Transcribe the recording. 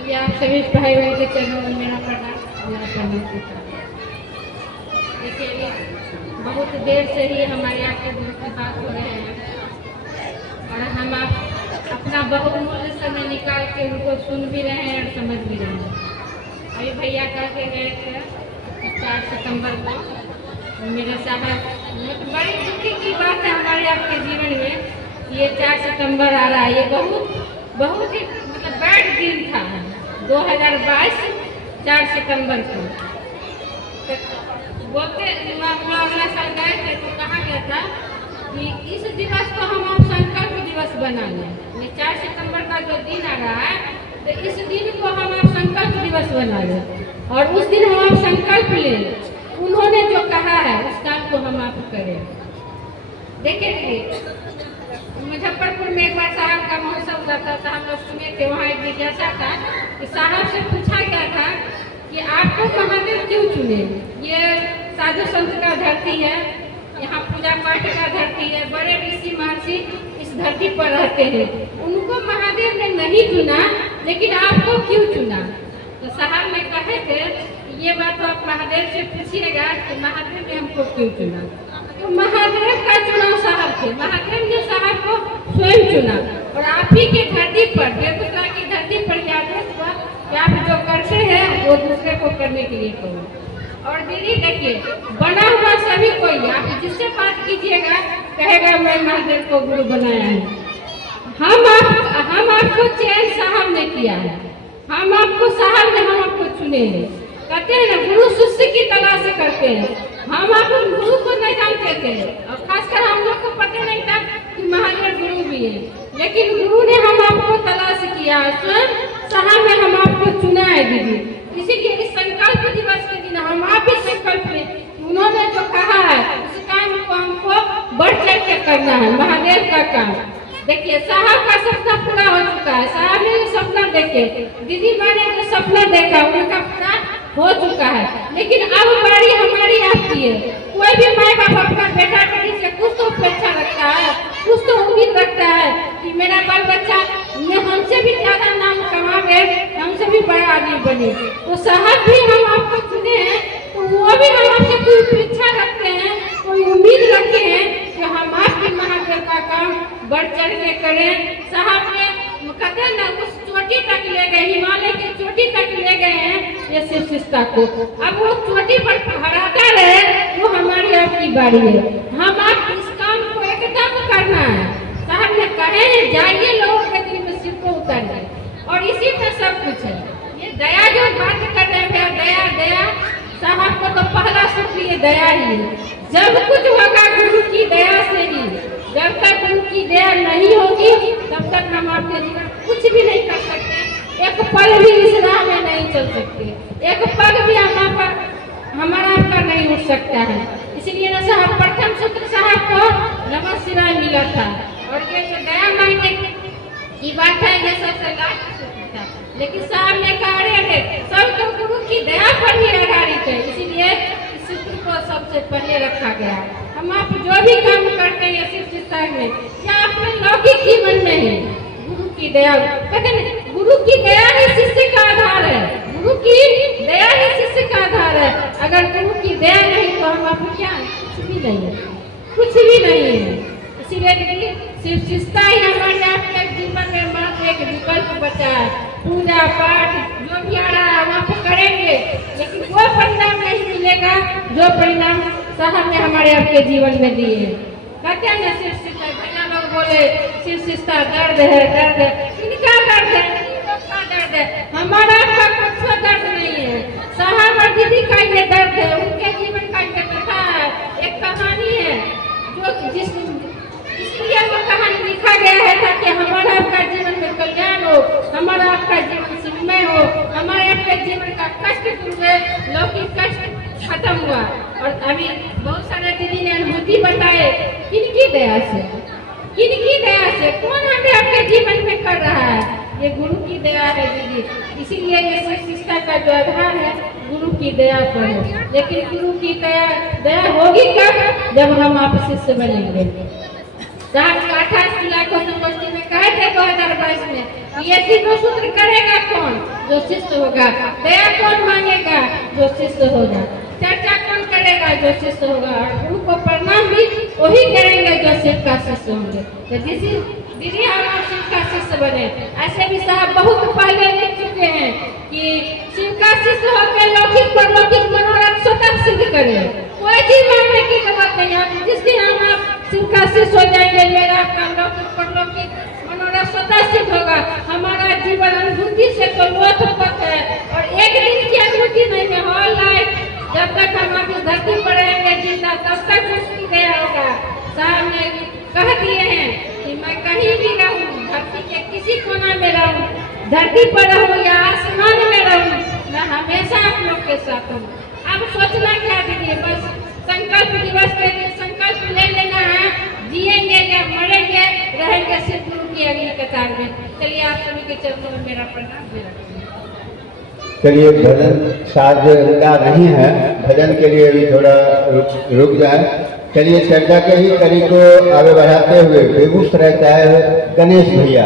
चलिए आप सभी भाई बहन के चरणों में मेरा प्रणाम। अल्लाह प्रणाम करता हूँ। देखिए बहुत देर से ही हमारे आपके गुरु की बात हो रहे हैं और हम आप अपना बहुमूल्य समय निकाल के उनको सुन भी रहे हैं और समझ भी रहे हैं। अभी भैया कह के गए थे 4 सितंबर को मेरे साहब, मतलब बड़ी दुखी की बात है हमारे आपके जीवन में। ये 4 सितंबर आ रहा है, ये बहुत ही मतलब बैड दिन था 2022 4 सितंबर को। बोलते अगला साल गए थे तो कहा गया था कि इस दिवस को हम आप संकल्प दिवस बना लें। ये 4 सितंबर का जो दिन आ रहा है तो इस दिन को हम आप संकल्प दिवस बना लें और उस दिन हम आप संकल्प लें। उन्होंने जो कहा है उस काम को हम आप करें। देखिए मुजफ्फरपुर में एक बार साहब का महोत्सव हुआ था, हम लोग सुने थे। वहाँ एक जिज्ञासा था कि साहब से पूछा गया था कि आपको महादेव क्यों चुने। ये साधु संत का धरती है, यहाँ पूजा पाठ का धरती है, बड़े ऋषि महर्षि इस धरती पर रहते हैं। उनको महादेव ने नहीं चुना लेकिन आपको क्यों चुना। तो साहब ने कहे थे ये बात तो आप महादेव से पूछिएगा कि महादेव ने हमको क्यों चुना। तो महादेव का चुनाव साहब थे, महादेव ने साहब को स्वयं चुना और आप ही के धरती पर, बेगूसराय की धरती पर यह आदेश हुआ कि आप जो करते हैं वो दूसरे को करने के लिए करो। और दीदी देखिए बना हुआ सभी कोई, आप जिससे बात कीजिएगा कहेगा मैं महादेव को गुरु बनाया है। हम आपको चयन साहब ने किया है, हम आपको साहब ने हम आपको चुने हैं। कहते हैं ना गुरु शिष्य की तलाश करते हैं। हम आप गुरु को नहीं जानते थे और खासकर हम लोग को पता नहीं था कि महादेव गुरु भी है, लेकिन गुरु ने हम आपको तलाश किया, स्वयं साहब ने हम आपको चुना है दीदी। इसीलिए इस संकल्प दिवस के दिन हम आप इस संकल्प में उन्होंने जो कहा है उस काम को हमको बढ़ चढ़ के करना है, महादेव का काम। देखिए साहब का सपना पूरा हो चुका है, साहब ने जो सपना देखे, दीदी माँ ने जो सपना देखा उनका पूरा हो चुका है। लेकिन अब बारी हमारी आपकी है। कोई भी माँ बाप अपना बेटा बेटी से कुछ तो अपेक्षा रखता है, कुछ तो उम्मीद रखता है कि मेरा बाल बच्चा हमसे भी ज्यादा नाम कमावे, हमसे भी बड़ा आदमी बने। तो साहब भी हम आपको चुने हैं तो वो भी हम आपसे कोई अपेक्षा रखते हैं, कोई उम्मीद रखते हैं कि हम आपके महादेव का काम बढ़ चढ़ के करें। साहब ने कहते हैं ना उस चोटी तक ले गए, हिमालय की चोटी तक ले गए हैं ये शिव शिष्टा को। अब वो चोटी पर फहराता रहे वो हमारी आपकी बारी है। हम आप इस काम को एकदम करना है। साहब ने कहे हैं जाइए लोगों के दिल में शिव को उतारिए और इसी में सब कुछ है। ये दया जो बात कर रहे हैं दया दया, साहब को तो पहला सुख ये दया ही है। जब कुछ होगा गुरु की दया से ही, जब तक गुरु की दया नहीं होगी तब तक हम आपके जीवन कुछ भी नहीं कर सकते, एक पल भी इस राह में नहीं चल सकते, एक पल भी हमारा आपका नहीं उठ सकता है। इसलिए ना साहब प्रथम सूत्र साहब को नमः शिवाय मिला था और ये जो दया मांगने की बात है ये सबसे लास्ट सूत्र था। लेकिन साहब ने कहा अरे सब तो गुरु की दया पर ही आधारित है, इसीलिए इस सूत्र को सबसे पहले रखा गया। हम आप जो भी काम करते हैं शिव शिष्टा में या अपने लौकिक जीवन में है, गुरु की दया, कहते हैं गुरु की दया ही शिष्य का आधार है, गुरु की दया ही शिष्य का आधार है। अगर गुरु की दया नहीं तो हम आप क्या कुछ भी नहीं है, कुछ भी नहीं है। इसीलिए देखिए शिव शिष्टा ही हमारे आपके जीवन में मात्र एक विकल्प बचा है। पूजा पाठ जो भी आ रहा है हम आप करेंगे, लेकिन वो परिणाम नहीं मिलेगा जो परिणाम साहब ने हमारे आपके जीवन में दिए हैं। कहते हैं ना शिव शिष्टा, भैया लोग बोले शिव शिष्टा दर्द है, दर्द है, इनका दर्द है, इनका दर्द है, हमारा आपका कुछ दर्द नहीं है। साहब और दीदी का ये दर्द है, उनके जीवन का ये कथा है, एक कहानी है जो इसलिए वो कहानी लिखा गया है ताकि हमारा आपका जीवन में कल्याण हो, हमारा आपका जीवन सुखमय हो, हमारे आपके जीवन का कष्ट दूर हुए, लौकिक कष्ट खत्म हुआ। और अभी बहुत सारे दीदी ने अनुभूति बताए किनकी दया से, किनकी दया से, कौन हमें आपके जीवन में कर रहा है, ये गुरु की दया है दीदी। इसीलिए ये शिव शिष्टा का जो आधार है गुरु की दया पर है। लेकिन गुरु की दया होगी कब, जब हम आप शिष्य बनेंगे। साहब 28 जुलाई को संगोष्ठी में कहे थे 2022 में ये तीनों सूत्र करेगा कौन? जो शिष्य होगा। दया कौन मांगेगा? जो शिष्य होगा। चर्चा कौन करेगा? जो शिष्य होगा। और गुरु को प्रणाम भी वही करेंगे जो शिव का शिष्य होंगे। तो दीदी हम आप शिव का शिष्य बने। ऐसे भी साहब बहुत पहले लिख चुके हैं कि शिव का शिष्य होकर लौकिक परलौकिक मनोरथ स्वतः सिद्ध करे। कोई चीज मांगने की जरूरत नहीं है। जिस दिन हम आप शिव का शिष्य हो जाएंगे, मेरा आपका लौकिक परलौकिक मनोरथ स्वतः सिद्ध होगा। हमारा जीवन अनुभूति से तो लोथपथ है और एक दिन की अनुभूति नहीं है। होल लाइफ जब तक हम अपनी धरती पर रहेंगे जिंदा, तब तक मुश्किल गया होगा। साहब ने कह दिए हैं कि मैं कहीं भी रहूं, धरती के किसी कोना में रहूं, धरती पर रहूं या आसमान में रहूं, मैं हमेशा आप लोग के साथ हूँ। अब सोचना क्या दीजिए, बस संकल्प दिवस के दिन संकल्प ले लेना है, जिएंगे या मरेंगे, रहेंगे सिर्फ गुरु की अगली कतार में। चलिए आप सभी के चरणों में मेरा प्रणाम भी रखिए। चलिए भजन साधना नहीं है, भजन के लिए भी थोड़ा रुक जाए। चलिए चर्चा के ही कड़ी को आगे बढ़ाते हुए बेगूसराय से आए हुए गणेश भैया